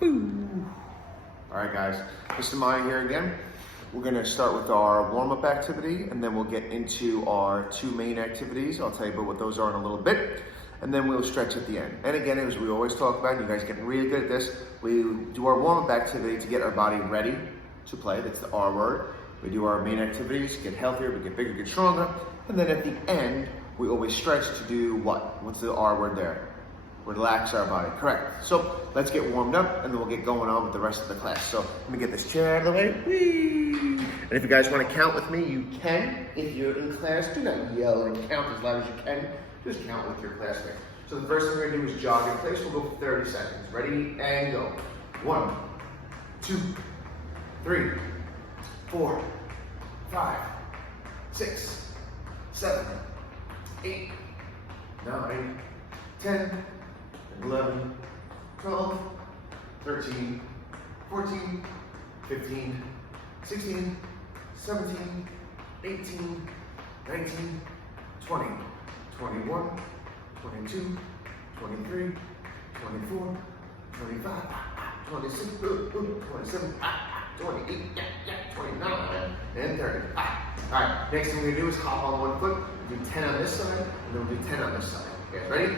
Boo. All right, guys, Mr. Meyer here again. We're gonna start with our warm-up activity, and then we'll get into our two main activities. I'll tell you about what those are in a little bit, and then we'll stretch at the end. And again, as we always talk about, you guys getting really good at this, we do our warm-up activity to get our body ready to play. That's the R word. We do our main activities, get healthier, we get bigger, get stronger, and then at the end, we always stretch to do what? What's the R word there? Relax our body, correct. So let's get warmed up and then we'll get going on with the rest of the class. So let me get this chair out of the way. Whee! And if you guys want to count with me, you can. If you're in class, do not yell and count as loud as you can. Just count with your classmates. So the first thing we're going to do is jog in place. We'll go for 30 seconds. Ready and go. 1, 2, 3, 4, 5, 6, 7, 8, 9, 10, 11, 12, 13, 14, 15, 16, 17, 18, 19, 20, 21, 22, 23, 24, 25, 26, 27, 28, 29, and 30. All right, next thing we're gonna do is hop on one foot, do 10 on this side, and then we'll do 10 on this side. You guys ready?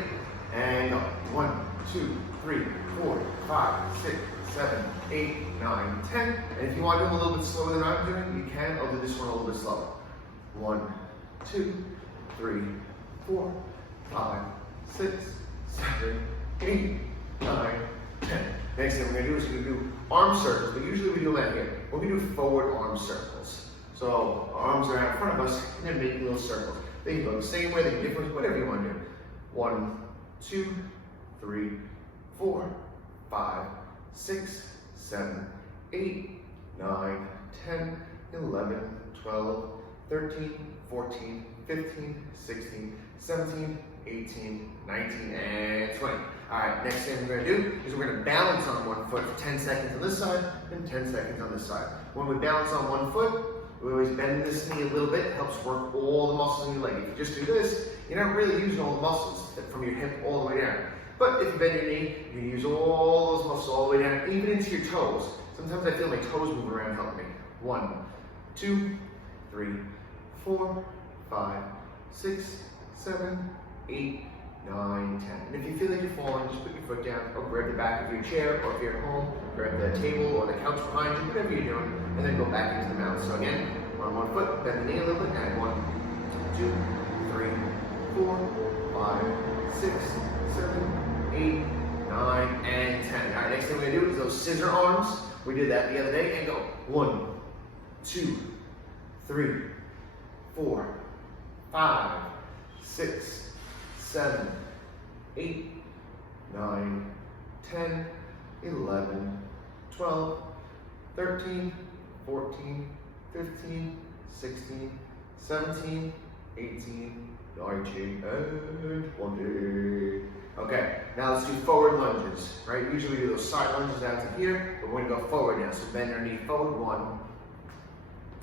And go. 1, 2, 3, 4, 5, 6, 7, 8, 9, 10. And if you want to do them a little bit slower than I'm doing, you can. I'll do this one a little bit slower. 1, 2, 3, 4, 5, 6, 7, 8, 9, 10. Next thing we're going to do is we're going to do arm circles, but usually we do that here. We're going to do forward arm circles. So our arms are out in front of us, and then make little circles. They can go the same way, they can different, whatever you want to do. 1, 2, 3, 4, 5, 6, 7, 8, 9, 10, 11, 12, 13, 14, 15, 16, 17, 18, 19, and 20. All right, next thing we're gonna do is we're gonna balance on one foot for 10 seconds on this side and 10 seconds on this side. When we balance on one foot, we always bend this knee a little bit. It helps work all the muscles in your leg. If you just do this, you're not really using all the muscles from your hip all the way down. But if you bend your knee, you can use all those muscles all the way down, even into your toes. Sometimes I feel my toes move around helping me. 1, 2, 3, 4, 5, 6, 7, 8, 9, 10. And if you feel like you're falling, just put your foot down or grab the back of your chair, or if you're at home, grab the table or the couch behind you, whatever you're doing, and then go back into the mount. So again, we're on one foot, bend the knee a little bit, and 1, 2, 3, 4, 5, 6, 7, 8, 9, and 10. All right, next thing we're gonna do is those scissor arms. We did that the other day, and go 1, 2, 3, 4, 5, 6, 7, 8, 9, 10, 11, 12, 13, 14, 15, 16, 17, 18, 19, and 20. Okay, now let's do forward lunges, right? Usually we do those side lunges out to here, but we're gonna go forward now. So bend your knee forward. 1,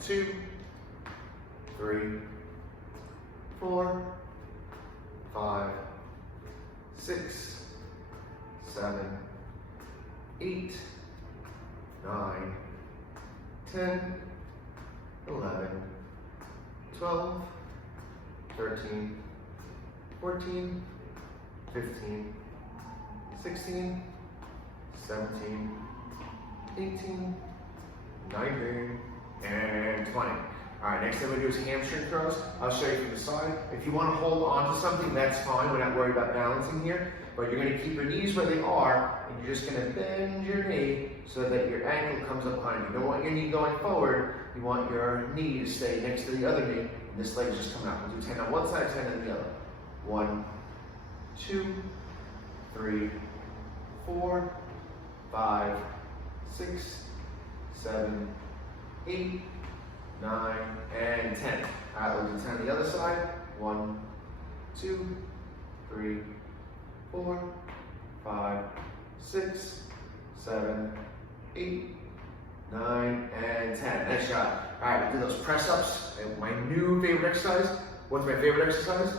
2, 3, 4, 5, 6, 7, 8, 9, 10, 11, 12, 13, 14, 15, 16, 17, 18, 19, and 20. All right, next thing we do is hamstring curls. I'll show you from the side. If you want to hold on to something, that's fine. We're not worried about balancing here. But you're going to keep your knees where they are, and you're just going to bend your knee so that your ankle comes up behind you. You don't want your knee going forward. You want your knee to stay next to the other knee, and this leg is just coming out. We'll do 10 on one side, 10 on the other. 1, 2, 3, 4, 5, 6, 7, 8, 9, and 10. All right, we'll do 10 on the other side. 1, 2, 3, 4, 5, 6, 7, 8, 9, and 10. Nice job. All right, we'll do those press ups. My new favorite exercise. What's my favorite exercise?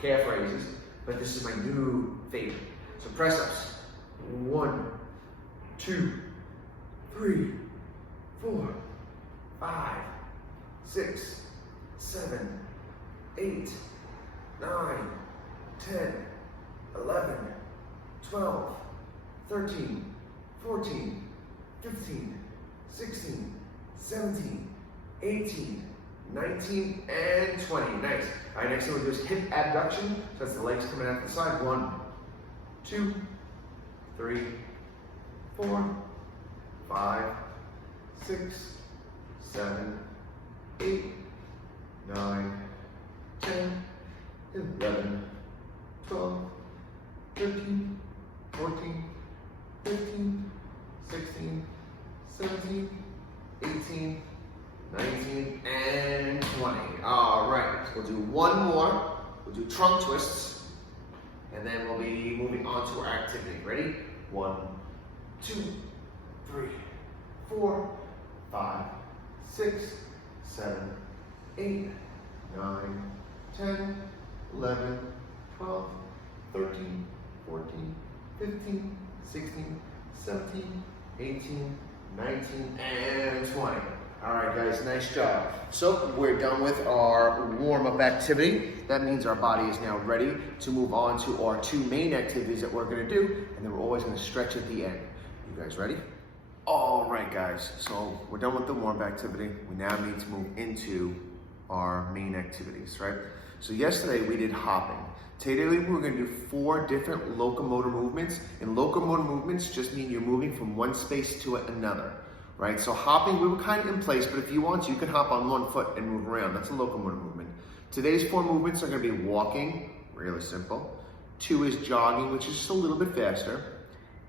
Calf raises. But this is my new favorite. So press ups. 1, 2, 3, 4, 5, 6, 7, 8, 9, 10, 11, 12, 13, 14, 15, 16, 17, 18, 19, and 20. Nice. All right, next thing we'll do is hip abduction. So that's the legs coming out to the side. 1, 2, 3, 4, 5, 6, 7, 8, 9, 10, 11, 12, 13, 14, 15, 16, 17, 18, 19, and 20. All right, we'll do one more. We'll do trunk twists, and then we'll be moving on to our activity. Ready? 1, 2, 3, 4, 5, 6, 7, 8, 9, 10, 11, 12, 13, 14, 15, 16, 17, 18, 19, and 20. All right, guys, nice job. So we're done with our warm-up activity. That means our body is now ready to move on to our 2 main activities that we're gonna do, and then we're always gonna stretch at the end. You guys ready? All right, guys, so we're done with the warm-up activity. We now need to move into our main activities, right? So yesterday we did hopping. Today we're gonna do 4 different locomotor movements, and locomotor movements just mean you're moving from one space to another. Right, so hopping, we were kind of in place, but if you want to, you can hop on one foot and move around. That's a locomotor movement. Today's 4 movements are going to be walking, really simple. 2 is jogging, which is just a little bit faster.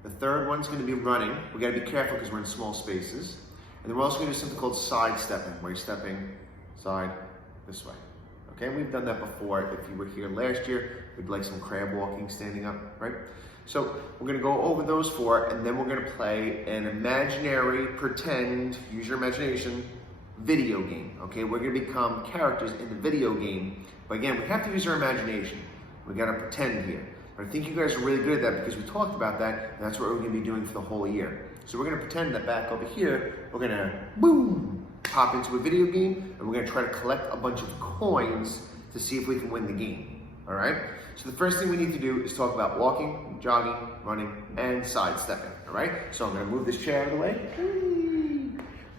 The 3rd one's going to be running. We got to be careful because we're in small spaces. And then we're also going to do something called side stepping, where you're stepping side this way. Okay, we've done that before. If you were here last year, we'd like some crab walking, standing up, right? So we're gonna go over those 4, and then we're gonna play an imaginary, pretend, use your imagination, video game, okay? We're gonna become characters in the video game, but again, we have to use our imagination. We gotta pretend here. But I think you guys are really good at that because we talked about that, and that's what we're gonna be doing for the whole year. So we're gonna pretend that back over here, we're gonna, boom, pop into a video game, and we're gonna try to collect a bunch of coins to see if we can win the game, all right? So the first thing we need to do is talk about walking, jogging, running, and side stepping, all right? So I'm gonna move this chair out of the way.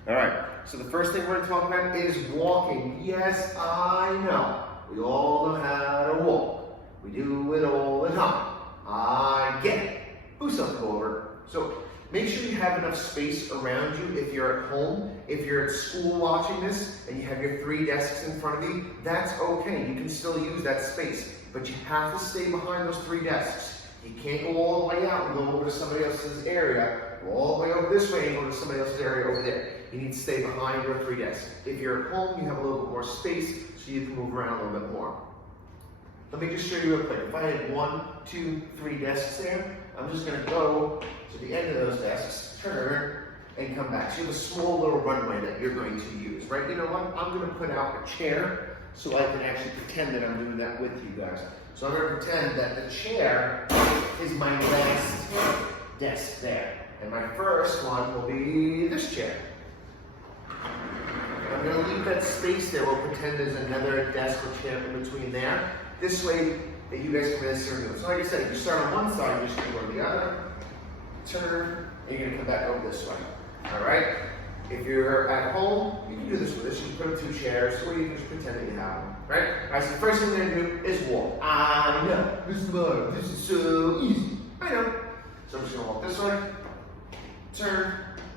All right, so the first thing we're gonna talk about is walking. Yes, I know. We all know how to walk. We do it all the time. I get it. Who's up over? So make sure you have enough space around you if you're at home. If you're at school watching this and you have your 3 desks in front of you, that's okay. You can still use that space, but you have to stay behind those 3 desks. You can't go all the way out and go over to somebody else's area, go all the way over this way and go to somebody else's area over there. You need to stay behind your 3 desks. If you're at home, you have a little bit more space so you can move around a little bit more. Let me just show you real quick. If I had 1, 2, 3 desks there, I'm just gonna go to the end of those desks, turn, and come back. So you have a small little runway that you're going to use, right? You know what? I'm gonna put out a chair so I can actually pretend that I'm doing that with you guys. So I'm gonna pretend that the chair is my last desk there. And my first one will be this chair. I'm gonna leave that space there. We'll pretend there's another desk or chair in between there. This way that you guys can really see what I'm doing. So like I said, you start on one side, you're just gonna go to the other, turn, and you're gonna come back over this way. All right? If you're at home, you can do this with this. You can put up 2 chairs, or you can just pretend that you have them. Right? All right, so the first thing we're gonna do is walk. I know, this is so easy. I know. So I'm just gonna walk this way, turn,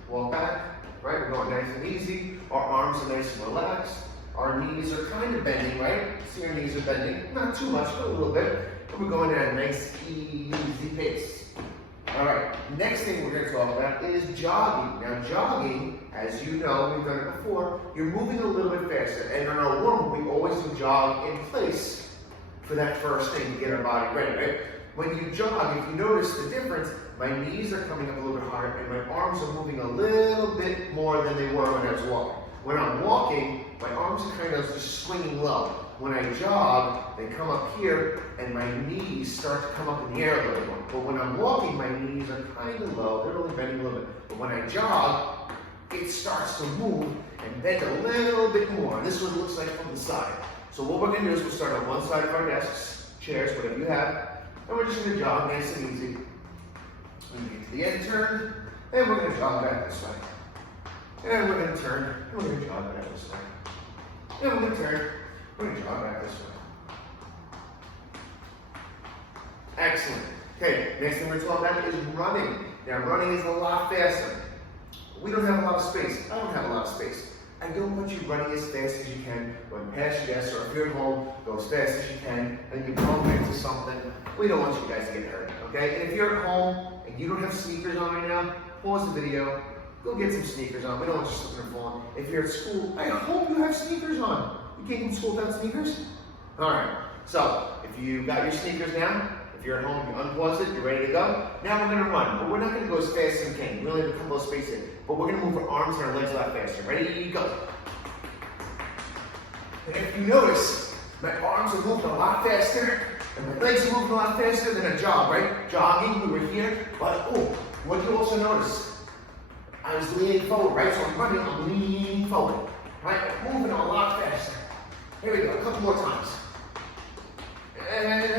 walk back. Right? We're going nice and easy. Our arms are nice and relaxed. Our knees are kind of bending, right? See our knees are bending. Not too much, but a little bit. But we're going at a nice, easy pace. All right, next thing we're going to talk about is jogging. Now jogging, as you know, we've done it before, you're moving a little bit faster. And in our warm-up, we always do jog in place for that first thing to get our body ready, right? When you jog, if you notice the difference, my knees are coming up a little bit higher and my arms are moving a little bit more than they were when I was walking. When I'm walking, my arms are kind of just swinging low. when I jog, they come up here and my knees start to come up in the air a little more. But when I'm walking, my knees are kind of low. They're only bending a little bit. But when I jog, it starts to move and bend a little bit more. And this is what it looks like from the side. So what we're going to do is we'll start on one side of our desks, chairs, whatever you have, and we're just going to jog nice and easy. We're going to get to the end turn, and we're going to jog back this way. And we're going to turn, and we're going to jog back this way. And we're going to turn, we're going to jog back this way. Excellent. Okay, next thing we're talking about is running. Now running is a lot faster. We don't have a lot of space. I don't have a lot of space. I don't want you running as fast as you can, going past your desk, or if you're at home, go as fast as you can, and you bump into something. We don't want you guys to get hurt, okay? And if you're at home and you don't have sneakers on right now, pause the video, go get some sneakers on. We don't want you slipping and falling. If you're at school, I hope you have sneakers on. You came from school without sneakers? All right, so if you got your sneakers now, if you're at home, you unpause it, you're ready to go. Now we're gonna run, but we're not gonna go as fast as we can. We only have a couple of space in, but we're gonna move our arms and our legs a lot faster. Ready, go. And if you notice, my arms are moving a lot faster, and my legs are moving a lot faster than a jog, right? Jogging, we were here, but oh, what do you also notice? I was leaning forward, right? So I'm running, I'm leaning forward, right? I'm moving a lot faster. Here we go, a couple more times. And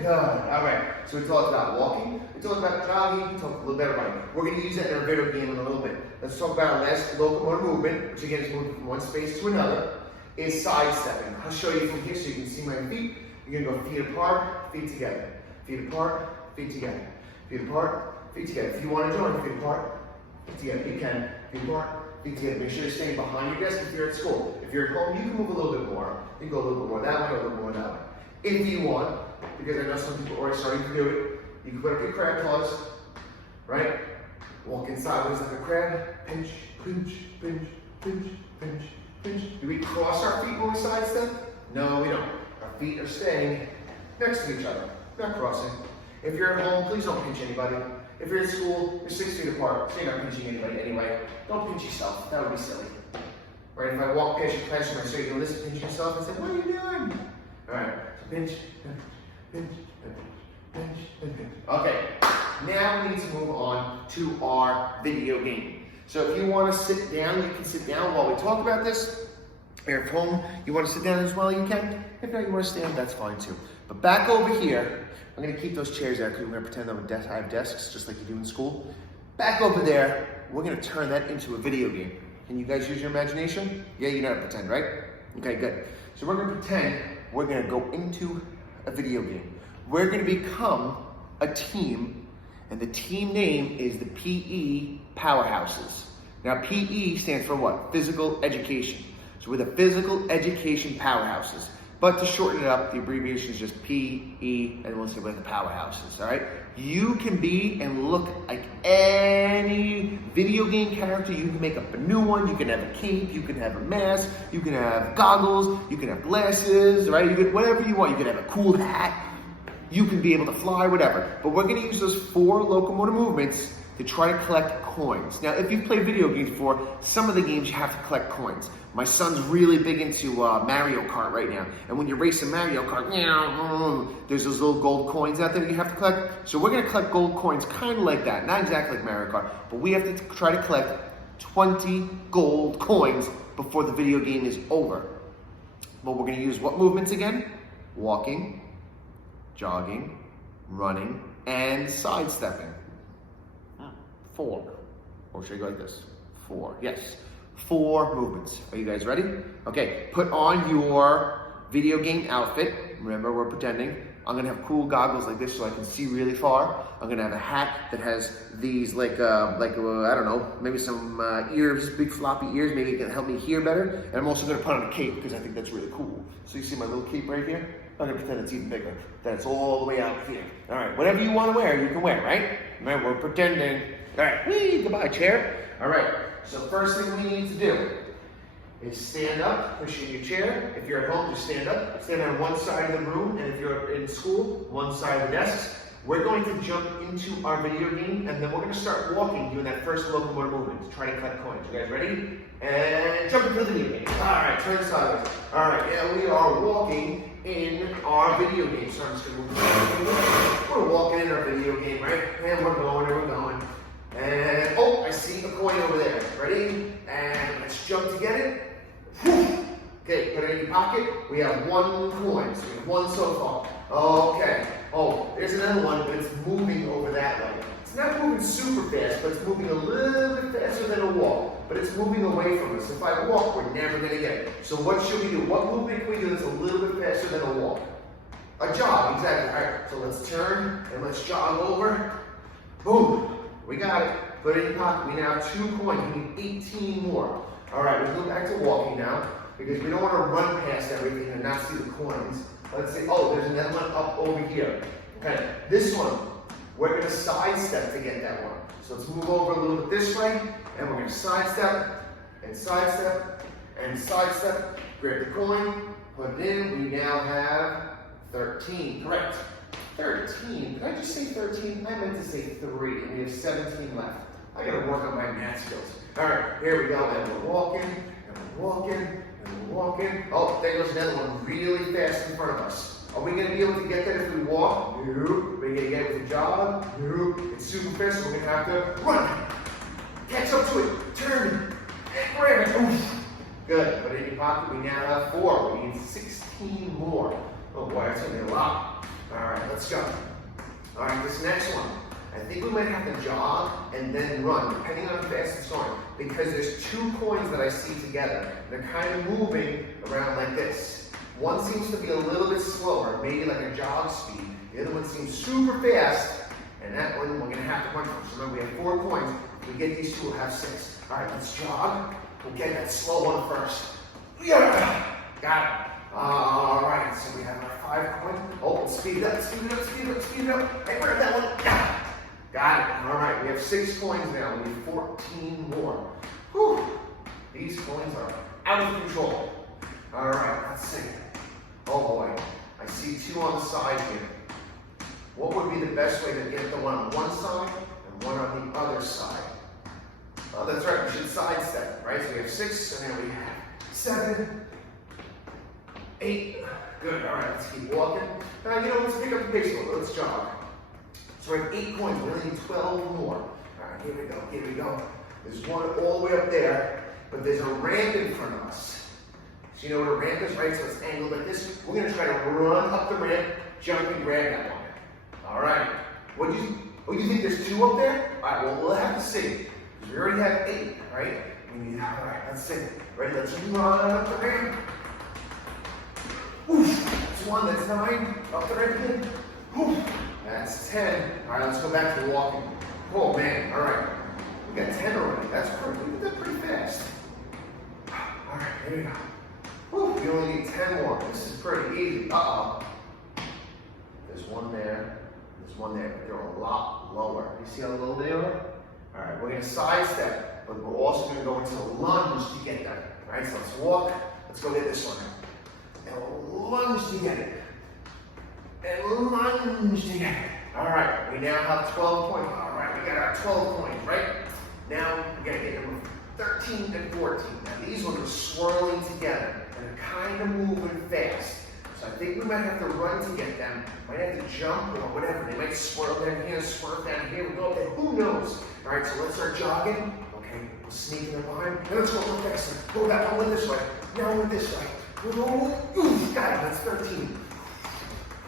good. All right, so we talked about walking, we talked about jogging, we talked a little bit about running. We're going to use that in our video game in a little bit. Let's talk about our last locomotor movement, which again is moving from one space to another, is sidestepping. I'll show you from here so you can see my feet. You're going to go feet apart, feet together. Feet apart, feet together. Feet apart, feet together. If you want to join, feet apart, feet together. You can. Feet apart, feet together. Make sure you're staying behind your desk if you're at school. If you're at home, you can move a little bit more. You can go a little bit more that way, a little more that way. If you want, because I know some people are already starting to do it, you can put up your crab claws, right? Walking sideways like a crab, pinch, pinch, pinch, pinch, pinch, pinch. Do we cross our feet when we sidestep? No, we don't. Our feet are staying next to each other, not crossing. If you're at home, please don't pinch anybody. If you're at school, you're 6 feet apart, so you're not pinching anybody anyway. Don't pinch yourself, that would be silly. Right, if I walk past your classroom and I say, you're doing this, pinch yourself, I say, what are you doing? All right, so pinch, pinch, pinch, pinch, pinch. Okay, now we need to move on to our video game. So if you want to sit down, you can sit down while we talk about this. If you're at home, you want to sit down as well, you can. If not, you want to stand, that's fine too. But back over here, I'm going to keep those chairs there because we're going to pretend I have desks just like you do in school. Back over there, we're going to turn that into a video game. Can you guys use your imagination? Yeah, you know how to pretend, right? Okay, good. So we're going to pretend we're going to go into a video game. We're going to become a team, and the team name is the PE Powerhouses. Now, PE stands for what? Physical education. So we're the Physical Education Powerhouses. But to shorten it up, the abbreviation is just PE, and we'll say we're the Powerhouses, all right? You can be and look like any video game character. You can make up a new one. You can have a cape, you can have a mask, you can have goggles, you can have glasses, right? You can, whatever you want. You can have a cool hat. You can be able to fly, whatever. But we're going to use those 4 locomotor movements to try to collect coins. Now, if you've played video games before, some of the games you have to collect coins. My son's really big into Mario Kart right now. And when you race a Mario Kart, there's those little gold coins out there that you have to collect. So we're going to collect gold coins kind of like that. Not exactly like Mario Kart, but we have to try to collect 20 gold coins before the video game is over. But we're going to use what movements again? Walking, jogging, running, and sidestepping. 4. Or should I go like this? 4. Yes. 4 movements. Are you guys ready? Okay, put on your video game outfit. Remember, we're pretending. I'm gonna have cool goggles like this so I can see really far. I'm gonna have a hat that has these I don't know, maybe some ears, big floppy ears. Maybe it can help me hear better. And I'm also gonna put on a cape because I think that's really cool. So you see my little cape right here? I'm gonna pretend it's even bigger. That's all the way out here. All right, whatever you wanna wear, you can wear, right? Remember, we're pretending. All right, whee, goodbye, chair. All right, so first thing we need to do is stand up, pushing your chair. If you're at home, just stand up. Stand on one side of the room, and if you're in school, one side of the desk. We're going to jump into our video game, and then we're going to start walking, doing that first locomotor movement to try to collect coins. You guys ready? And jump into the video game. All right, turn sideways. All right, yeah, we are walking in our video game. So I'm just going to move. We're walking in our video game, right? And we're going, and we're going. And, oh, I see a coin over there. Ready? And let's jump to get it. Whew. Okay, put it in your pocket. We have one coin, so we have one so far. Okay. Oh, there's another one, but it's moving over that way. It's not moving super fast, but it's moving a little bit faster than a walk. But it's moving away from us. If I walk, we're never going to get it. So what should we do? What movement can we do that's a little bit faster than a walk? A jog, exactly. All right, so let's turn and let's jog over. Boom. We got it. Put it in your pocket. We now have 2 coins. We need 18 more. All right, we go back to walking now, because we don't want to run past everything and not see the coins. Let's see, oh, there's another one up over here. Okay, this one, we're going to sidestep to get that one. So let's move over a little bit this way, and we're going to sidestep, and sidestep, and sidestep. Grab the coin, put it in. We now have 13, correct. 13, did I just say 13? I meant to say 3, and we have 17 left. I got to work on my math skills. All right, here we go, and we're walking, and we're walking, and we're walking. Oh, there goes another one really fast in front of us. Are we going to be able to get that if we walk? No. Are we going to get it with a jog? No. It's super fast, so we're going to have to run. Catch up to it. Turn. And grab it. Oof. Good. Put it in your pocket. We now have 4. We need 16 more. Oh boy, that's going to be a lot. All right, let's go. All right, this next one. I think we might have to jog and then run, depending on how fast it's going, because there's 2 coins that I see together. They're kind of moving around like this. One seems to be a little bit slower, maybe like a jog speed. The other one seems super fast, and that one we're going to have to run from. So remember, we have 4 coins. If we get these 2, we'll have 6. All right, let's jog. We'll get that slow one first. Yeah, got it. All right, so we have our 5 coins. Oh, let's speed it up, speed it up, speed it up, speed it up. Hey, grab that one. Yeah. Got it. All right, we have 6 coins now. We need 14 more. Whew. These coins are out of control. All right, let's see. Oh boy, I see 2 on the side here. What would be the best way to get the one on one side and one on the other side? Oh, that's right, we should sidestep, right? So we have 6, so now we have 7, 8. Good, all right, let's keep walking. Now, let's pick up the pace a little bit. Let's jog. So we have 8 coins, we only need 12 more. All right, here we go, here we go. There's one all the way up there, but there's a ramp in front of us. So you know what a ramp is, right? So it's angled like this. We're gonna try to run up the ramp, jump and grab that one. All right, what do you think there's 2 up there? All right, well, we'll have to see. We already have 8, right? All right, let's see. Ready, let's run up the ramp. Oof, that's 1, that's 9, up the ramp again. Oof. That's 10. All right, let's go back to walking. Oh man, all right. We got 10 already. We did that pretty fast. All right, here we go. Whew, we only need 10 more. This is pretty easy. Uh-oh. There's one there. There's one there. They're a lot lower. You see how low they are? All right, we're going to sidestep, but we're also going to go into a lunge to get them. All right, so let's walk. Let's go get this one. And we'll lunge to get it. And lunge together. All right, we now have 12 points. All right, we got our 12 points, right? Now we gotta get number 13 and 14. Now these ones are swirling together and they're kind of moving fast. So I think we might have to run to get them. Might have to jump or whatever. They might swirl down here, swirl down here. We go there. Who knows? All right, so let's start jogging. Okay, we'll sneak in behind. And let's go a little faster. Go back. I went this way. Now I went this way. Ooh, got it. That's 13.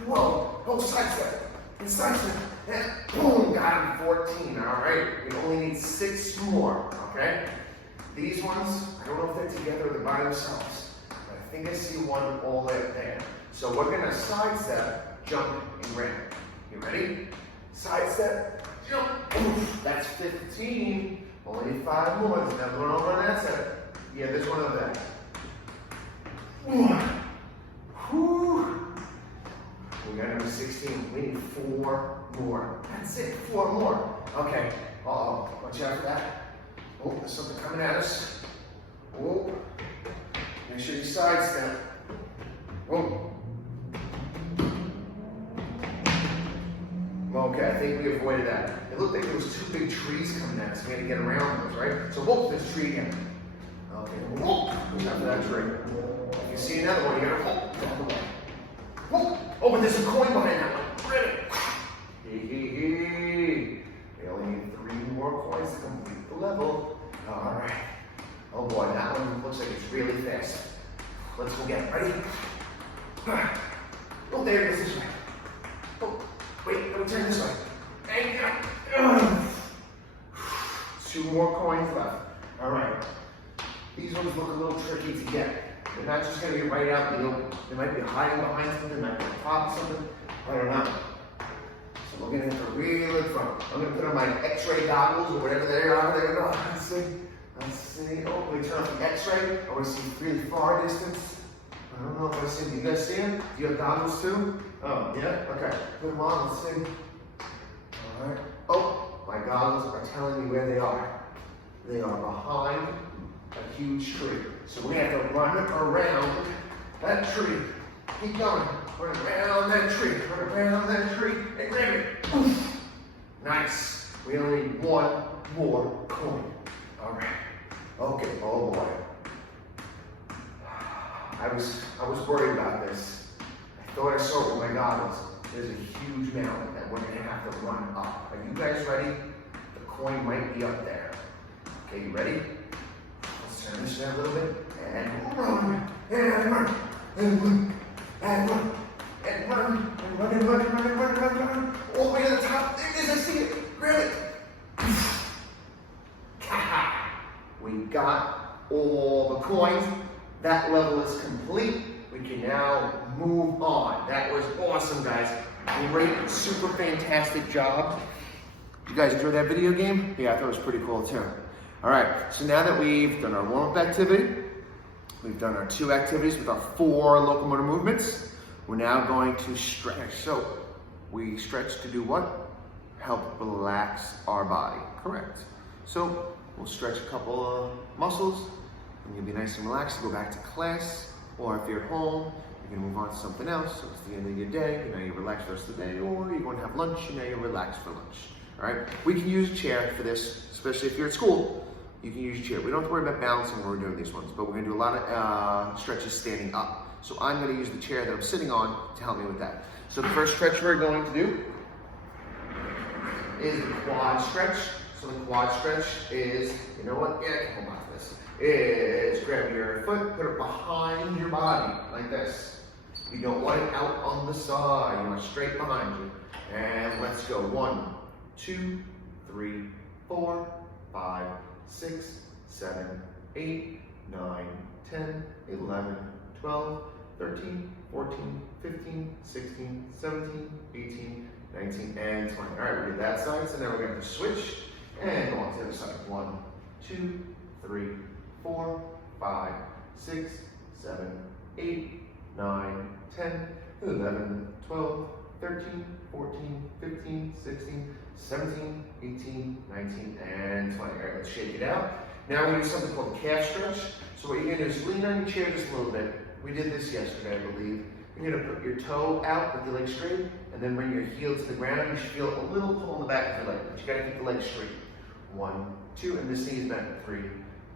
Whoa, oh, sidestep, and sidestep, and boom, got him, 14, all right? We only need 6 more, okay? These ones, I don't know if they're together or they're by themselves, but I think I see one all the way up there. So we're gonna sidestep, jump, and ramp. You ready? Sidestep, jump, oof, that's 15. Only need 5 more, there's another one over on that side. Yeah, there's one over there. Whew. We got number 16. We need 4 more. That's it. 4 more. Okay. Uh-oh. Watch out for that. Oh, there's something coming at us. Oh. Make sure you sidestep. Oh. Oh, Okay, I think we avoided that. It looked like there was 2 big trees coming at us. We had to get around those, right? So whoop, there's a tree again. Okay, whoop, goes after that tree. If you see another one, you gotta whoop, the other way. Whoop. Oh, but there's a coin behind that one. Grab it. We only need 3 more coins to complete the level. All right. Oh boy, that one looks like it's really fast. Let's go get it. Ready? Oh, there it is this way. Oh, wait, let me turn this way. And go. 2 more coins left. All right. These ones look a little tricky to get. They're not just going to be right out in the open. They might be hiding behind something, they might be on top of something. I don't know. So we're going to have to really look front. I'm going to put on my X-ray goggles or whatever they are. There we go. Let's see. Let's see. Oh, let me turn off the X-ray. I want to see really far distance. I don't know if I see them. Do you guys see them? Do you have goggles too? Oh, yeah? Okay. Put them on. Let's see. All right. Oh, my goggles are telling me where they are. They are behind a huge tree. So we're going to have to run around that tree. Keep going. Run around that tree. Run around that tree. And grab it. Oof. Nice. We only need 1 more coin. All right. Okay. Oh boy. I was worried about this. I thought I saw it with my goggles. There's a huge mountain that we're going to have to run up. Are you guys ready? The coin might be up there. Okay, you ready? Let's turn this down a little bit. And run. And run. And run. And run. And run. And run. And run. And run. And run. And run. And run. All the way to the top. There it is. I see it. Grab it. We got all the coins. That level is complete. We can now move on. That was awesome, guys. Great, super fantastic job. You guys enjoyed that video game? Yeah, I thought it was pretty cool too. All right, so now that we've done our warm-up activity, we've done our 2 activities with our 4 locomotor movements, we're now going to stretch. So we stretch to do what? Help relax our body, correct. So we'll stretch a couple of muscles, and you'll be nice and relaxed to go back to class, or if you're at home, you're gonna move on to something else, so it's the end of your day, you know, you relax the rest of the day, or you're going to have lunch, you know, you relax for lunch, all right? We can use a chair for this, especially if you're at school, you can use a chair. We don't have to worry about balancing when we're doing these ones, but we're gonna do a lot of stretches standing up. So I'm gonna use the chair that I'm sitting on to help me with that. So the first stretch we're going to do is the quad stretch. So the quad stretch is, you know what, yeah, hold on to this. Is grab your foot, put it behind your body, like this. You don't want it out on the side, you want it straight behind you. And let's go. 1, 2, 3, 4, 5, 6, 7, 8, 9, 10, 11, 12, 13, 14, 15, 16, 17, 18, 19, and 20. All right, we did that side, so now we're going to switch and go on to the other side. 1, 2, 3, 4, 5, 6, 7, 8, 9, 10, 11, 12, 13, 14, 15, 16, 17, 18, 19, and 20. All right, let's shake it out. Now we're going to do something called the calf stretch. So what you're going to do is lean on your chair just a little bit. We did this yesterday, I believe. You're going to put your toe out with your leg straight, and then bring your heel to the ground. You should feel a little pull in the back of your leg, but you got to keep the leg straight. 1, 2, and this knee is bent. 3,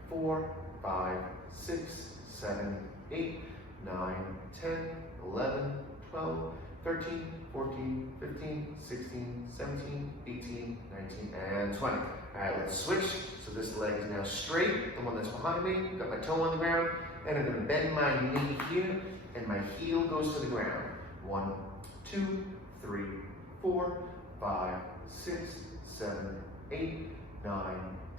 4, 5, 6, 7, 8, 9, 10, 11, 12, 13, 14, 15, 16, 17, 18, 19, and 20. All right, let's switch. So this leg is now straight, the one that's behind me. Got my toe on the ground, and I'm going to bend my knee here, and my heel goes to the ground. 1, 2, 3, 4, 5, 6, 7, 8, 9,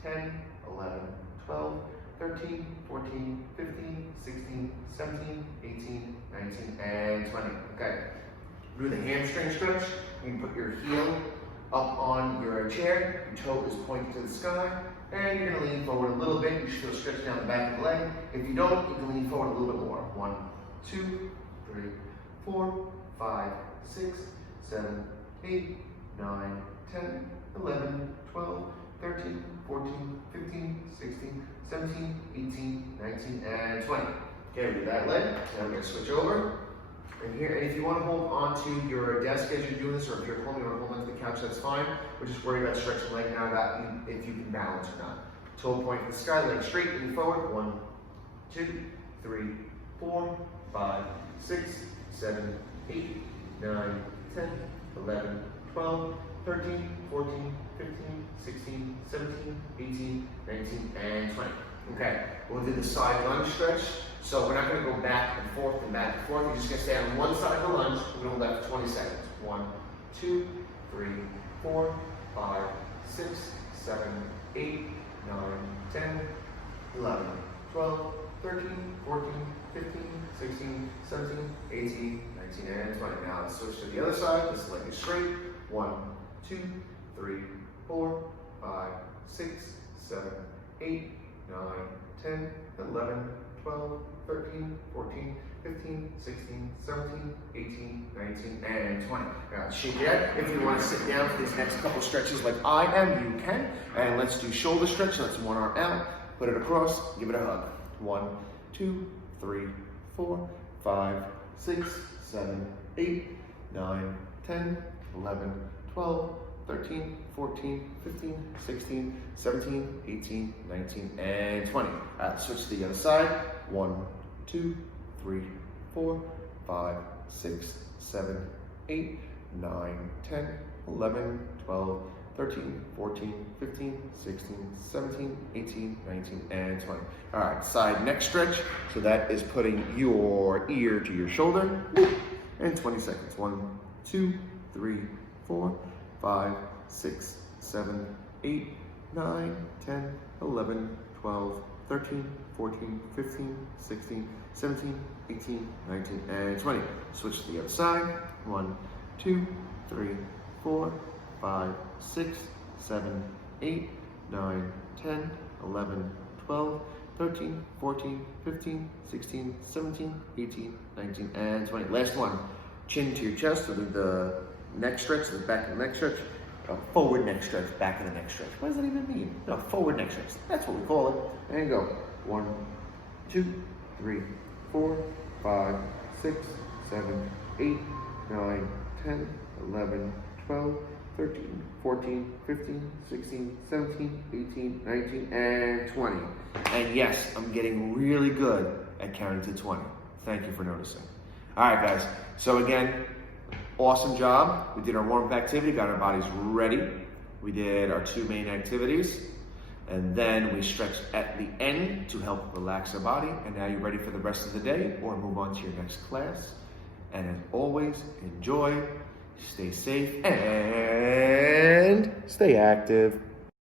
10, 11, 12, 13, 14, 15, 16, 17, 18, 19, and 20. Okay. Do the hamstring stretch. You can put your heel up on your chair, your toe is pointing to the sky, and you're going to lean forward a little bit. You should feel stretched down the back of the leg. If you don't, you can lean forward a little bit more. 1, 2, 3, 4, 5, 6, 7, 8, 9, 10, 11, 12, 13, 14, 15, 16, 17, 18, 19, and 20. Okay, we do that leg. Now we're going to switch over. And here, and if you want to hold onto your desk as you're doing this, or if you're home, you want to hold onto the couch, that's fine. We're just worried about stretching leg now, that if you can balance or not. Toe point to the sky, leg straight, and forward. 1, 2, 3, 4, 5, 6, 7, 8, 9, 10, 11, 12, 13, 14, 15, 16, 17, 18, 19, and 20. Okay, we'll do the side lunge stretch. So we're not going to go back and forth and back and forth. You're just going to stay on one side of the lunge. We're going to hold that for 20 seconds. 1, 2, 3, 4, 5, 6, 7, 8, 9, 10, 11, 12, 13, 14, 15, 16, 17, 18, 19, and 20. Now let's switch to the other side. This leg is straight. 1, 2, 3, 4, 5, 6, 7, 8, 9, 10, 11, 12, 13, 14, 15, 16, 17, 18, 19, and 20. Now, shake your head. If you want to sit down for these next couple stretches like I am, you can. And let's do shoulder stretch. Let's one arm out, put it across, give it a hug. 1, 2, 3, 4, 5, 6, 7, 8, 9, 10, 11, 12, 13, 14, 15, 16, 17, 18, 19, and 20. All right, switch to the other side. 1, 2, 3, 4, 5, 6, 7, 8, 9, 10, 11, 12, 13, 14, 15, 16, 17, 18, 19, and 20. All right, side neck stretch. So that is putting your ear to your shoulder. And 20 seconds. 1, 2, 3, 4, 5, 6, 7, 8, 9, 10, 11, 12, 13, 14, 15, 16, 17, 18, 19, and 20. Switch to the other side. 1, 2, 3, 4, 5, 6, 7, 8, 9, 10, 11, 12, 13, 14, 15, 16, 17, 18, 19, and 20. Last one. Chin to your chest, so the neck stretch, the back of the neck stretch. Forward neck stretch, back of the neck stretch. What does that even mean? No, forward neck stretch. That's what we call it. And go. 1, 2, 3, 4, 5, 6, 7, 8, 9, 10, 11, 12, 13, 14, 15, 16, 17, 18, 19, and 20. And yes, I'm getting really good at counting to 20. Thank you for noticing. All right, guys. So again, awesome job. We did our warm-up activity, got our bodies ready. We did our 2 main activities, and then we stretched at the end to help relax our body. And now you're ready for the rest of the day or move on to your next class. And as always, enjoy, stay safe, and stay active.